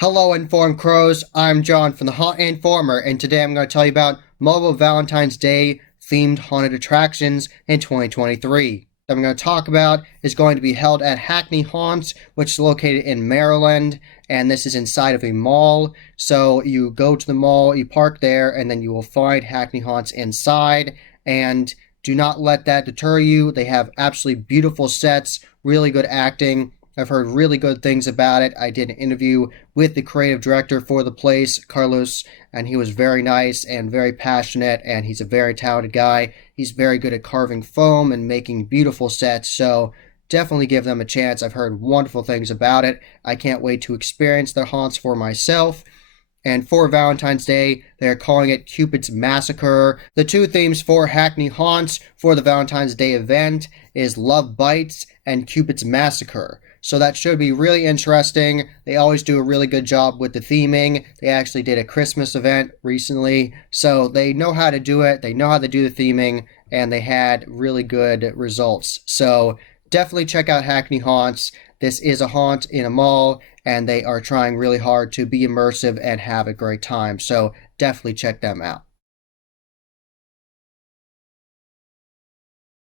Hello, Informed Crows. I'm John from the Haunt Informer, and today I'm going to tell you about mobile Valentine's Day themed haunted attractions in 2023. That I'm going to talk about is going to be held at Hackney Haunts, which is located in Maryland, and this is inside of a mall. So you go to the mall, you park there, and then you will find Hackney Haunts inside. And do not let that deter you. They have absolutely beautiful sets, really good acting. I've heard really good things about it. I did an interview with the creative director for the place, Carlos, and he was very nice and very passionate, and he's a very talented guy. He's very good at carving foam and making beautiful sets, so definitely give them a chance. I've heard wonderful things about it. I can't wait to experience their haunts for myself. And for Valentine's Day, they're calling it Cupid's Massacre. The two themes for Hackney Haunts for the Valentine's Day event is Love Bites and Cupid's Massacre. So that should be really interesting. They always do a really good job with the theming. They actually did a Christmas event recently, so they know how to do it. They know how to do the theming, and they had really good results. So definitely check out Hackney Haunts. This is a haunt in a mall, and they are trying really hard to be immersive and have a great time. So definitely check them out.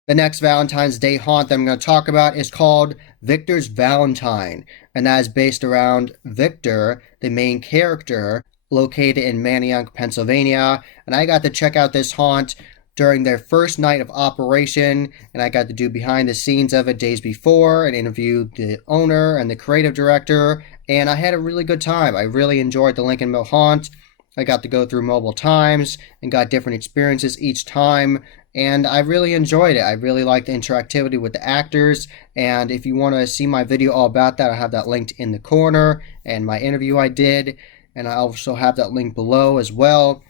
The next Valentine's Day haunt that I'm going to talk about is called Victor's Valentine, and that is based around Victor, the main character, located in Manayunk, Pennsylvania. And I got to check out this haunt during their first night of operation, and I got to do behind the scenes of it days before and interviewed the owner and the creative director, and I had a really good time. I really enjoyed the Lincoln Mill haunt. I got to go through mobile times and got different experiences each time, and I really enjoyed it. I really liked the interactivity with the actors, and if you want to see my video all about that, I have that linked in the corner, and my interview I did, and I also have that link below as well.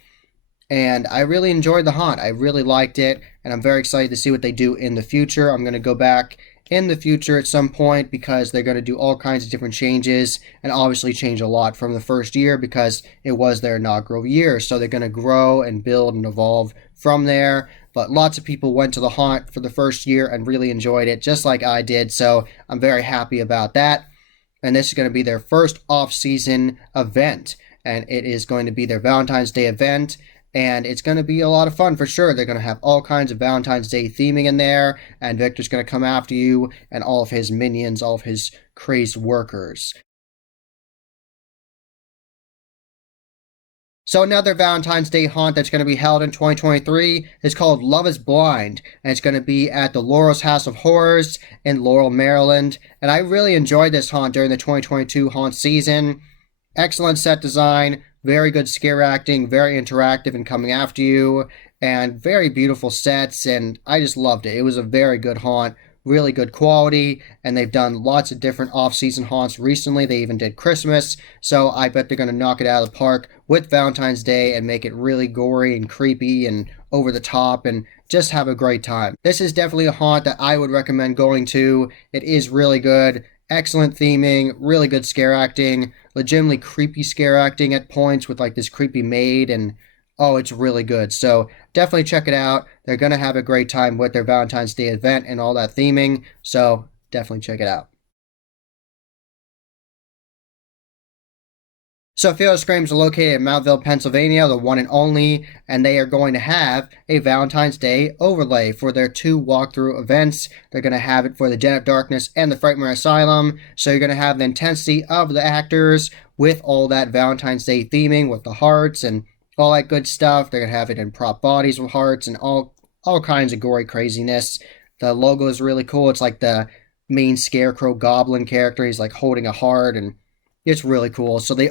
And I really enjoyed the haunt. I really liked it, and I'm very excited to see what they do in the future. I'm going to go back in the future at some point because they're going to do all kinds of different changes and obviously change a lot from the first year because it was their inaugural year. So they're going to grow and build and evolve from there. But lots of people went to the haunt for the first year and really enjoyed it, just like I did. So I'm very happy about that. And this is going to be their first off-season event. And it is going to be their Valentine's Day event. And it's going to be a lot of fun for sure. They're going to have all kinds of Valentine's Day theming in there, and Victor's going to come after you and all of his minions, all of his crazed workers. So another Valentine's Day haunt that's going to be held in 2023 is called Love is Blind, and it's going to be at the Laurel's House of Horrors in Laurel, Maryland. And I really enjoyed this haunt during the 2022 haunt season. Excellent set design, very good scare acting, very interactive and coming after you, and very beautiful sets, and I just loved it. It was a very good haunt, really good quality, and they've done lots of different off-season haunts recently. They even did Christmas, so I bet they're going to knock it out of the park with Valentine's Day and make it really gory and creepy and over the top and just have a great time. This is definitely a haunt that I would recommend going to. It is really good. Excellent theming, really good scare acting, legitimately creepy scare acting at points with like this creepy maid, and oh, it's really good. So definitely check it out. They're going to have a great time with their Valentine's Day event and all that theming, so definitely check it out. So Field of Screams are located in Mountville, Pennsylvania, the one and only, and they are going to have a Valentine's Day overlay for their two walkthrough events. They're going to have it for the Den of Darkness and the Frightmare Asylum, so you're going to have the intensity of the actors with all that Valentine's Day theming with the hearts and all that good stuff. They're going to have it in prop bodies with hearts and all kinds of gory craziness. The logo is really cool. It's like the main scarecrow goblin character. He's like holding a heart, and it's really cool. So they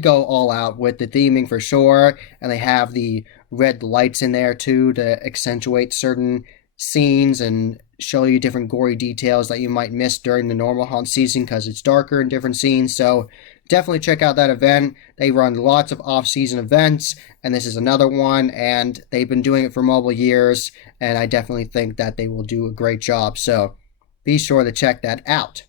go all out with the theming for sure, and they have the red lights in there too to accentuate certain scenes and show you different gory details that you might miss during the normal haunt season because it's darker in different scenes. So definitely check out that event. They run lots of off-season events, and this is another one, and they've been doing it for multiple years, and I definitely think that they will do a great job. So be sure to check that out.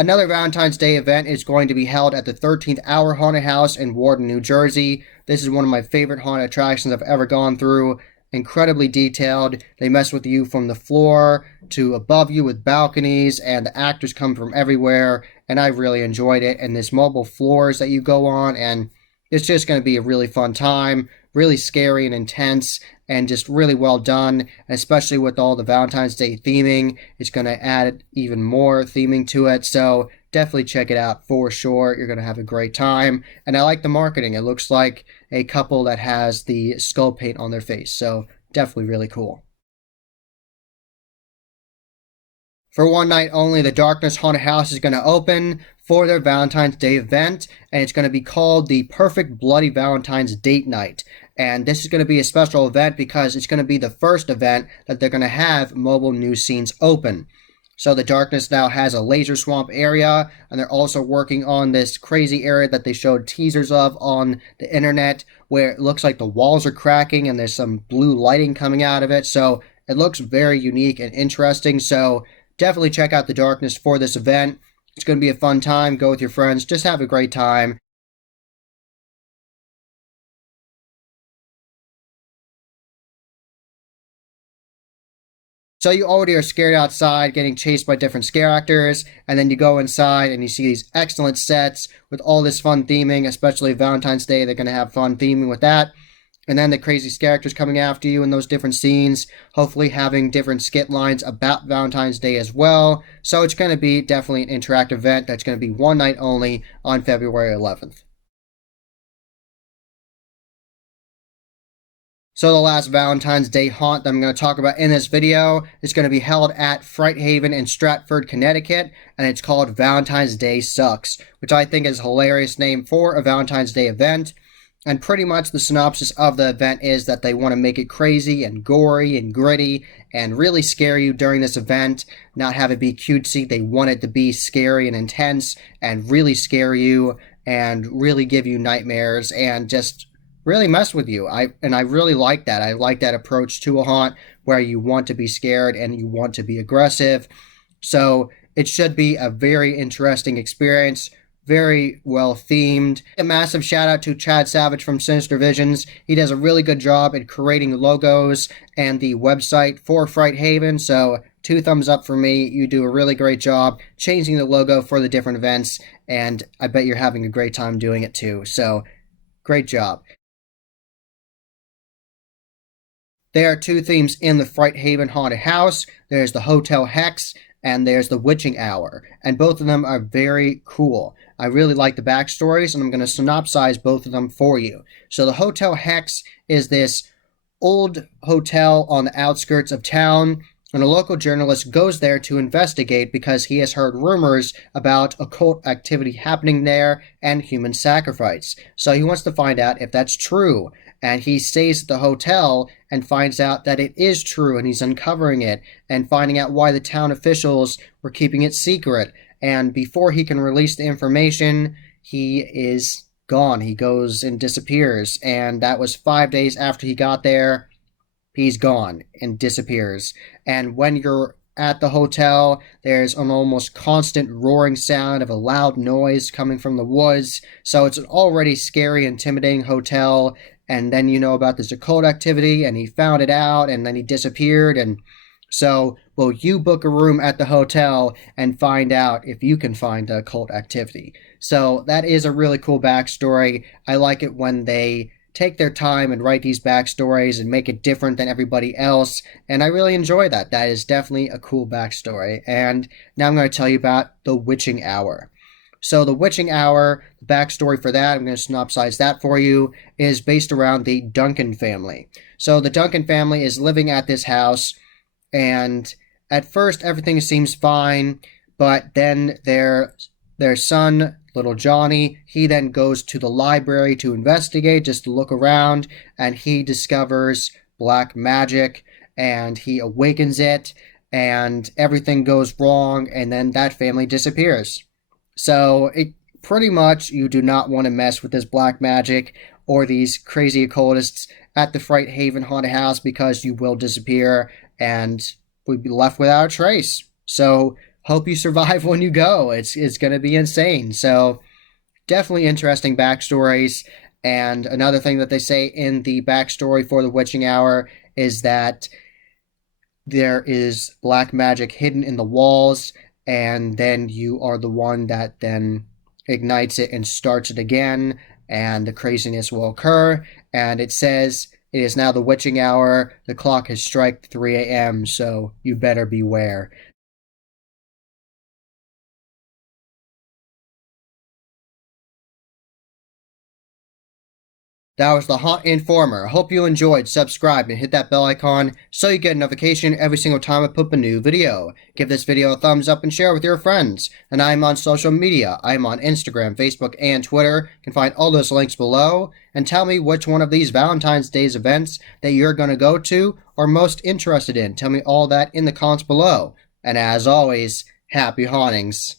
Another Valentine's Day event is going to be held at the 13th Hour Haunted House in Warden, New Jersey. This is one of my favorite haunted attractions I've ever gone through. incredibly detailed. They mess with you from the floor to above you with balconies, and the actors come from everywhere, and I really enjoyed it. And there's multiple floors that you go on, and it's just going to be a really fun time, really scary and intense, and just really well done, especially with all the Valentine's Day theming. It's going to add even more theming to it, so definitely check it out for sure. You're going to have a great time, and I like the marketing. It looks like a couple that has the skull paint on their face, so definitely really cool. For one night only, the Darkness Haunted House is going to open for their Valentine's Day event, and it's going to be called the Perfect Bloody Valentine's Date Night. And this is going to be a special event because it's going to be the first event that they're going to have mobile news scenes open. So the Darkness now has a laser swamp area, and they're also working on this crazy area that they showed teasers of on the internet, where it looks like the walls are cracking and there's some blue lighting coming out of it. So it looks very unique and interesting. So definitely check out the Darkness for this event. It's going to be a fun time. Go with your friends. Just have a great time. So you already are scared outside, getting chased by different scare actors, and then you go inside and you see these excellent sets with all this fun theming, especially Valentine's Day. They're going to have fun theming with that. And then the crazy scare actors coming after you in those different scenes, hopefully having different skit lines about Valentine's Day as well. So it's going to be definitely an interactive event that's going to be one night only on February 11th. So the last Valentine's Day haunt that I'm going to talk about in this video is going to be held at Fright Haven in Stratford, Connecticut, and it's called Valentine's Day Sucks, which I think is a hilarious name for a Valentine's Day event. And pretty much the synopsis of the event is that they want to make it crazy and gory and gritty and really scare you during this event, not have it be cutesy. They want it to be scary and intense and really scare you and really give you nightmares and just really mess with you. I really like that. I like that approach to a haunt where you want to be scared and you want to be aggressive. So it should be a very interesting experience, very well themed. A massive shout out to Chad Savage from Sinister Visions. He does a really good job at creating logos and the website for Fright Haven. So 2 thumbs up for me. You do a really great job changing the logo for the different events, and I bet you're having a great time doing it too. So great job. There are 2 themes in the Fright Haven Haunted House. There's the Hotel Hex and there's the Witching Hour, and both of them are very cool. I really like the backstories, and I'm going to synopsize both of them for you. So the Hotel Hex is this old hotel on the outskirts of town, and a local journalist goes there to investigate because he has heard rumors about occult activity happening there and human sacrifice. So he wants to find out if that's true. And he stays at the hotel and finds out that it is true, and he's uncovering it and finding out why the town officials were keeping it secret. And before he can release the information, he is gone. He goes and disappears. And that was 5 days after he got there. He's gone and disappears. And when you're at the hotel, there's an almost constant roaring sound of a loud noise coming from the woods. So it's an already scary, intimidating hotel. And then you know about this occult activity, and he found it out, and then he disappeared. And so, will you book a room at the hotel and find out if you can find the occult activity? So that is a really cool backstory. I like it when they take their time and write these backstories and make it different than everybody else, and I really enjoy that. That is definitely a cool backstory. And now I'm going to tell you about the Witching Hour. So the Witching Hour, the backstory for that, I'm going to synopsize that for you, is based around the Duncan family. So the Duncan family is living at this house, and at first everything seems fine, but then their son, little Johnny, he then goes to the library to investigate, just to look around, and he discovers black magic, and he awakens it, and everything goes wrong, and then that family disappears. So it pretty much, you do not want to mess with this black magic or these crazy occultists at the Fright Haven Haunted House, because you will disappear and we'd be left without a trace. So hope you survive when you go. It's going to be insane. So definitely interesting backstories. And another thing that they say in the backstory for the Witching Hour is that there is black magic hidden in the walls, and then you are the one that then ignites it and starts it again, and the craziness will occur. And it says it is now the witching hour. The clock has struck 3 a.m., so you better beware. That was the Haunt Informer. I hope you enjoyed. Subscribe and hit that bell icon so you get a notification every single time I put up a new video. Give this video a thumbs up and share with your friends. And I'm on social media. I'm on Instagram, Facebook, and Twitter. You can find all those links below. And tell me which one of these Valentine's Day events that you're going to go to or most interested in. Tell me all that in the comments below. And as always, happy hauntings.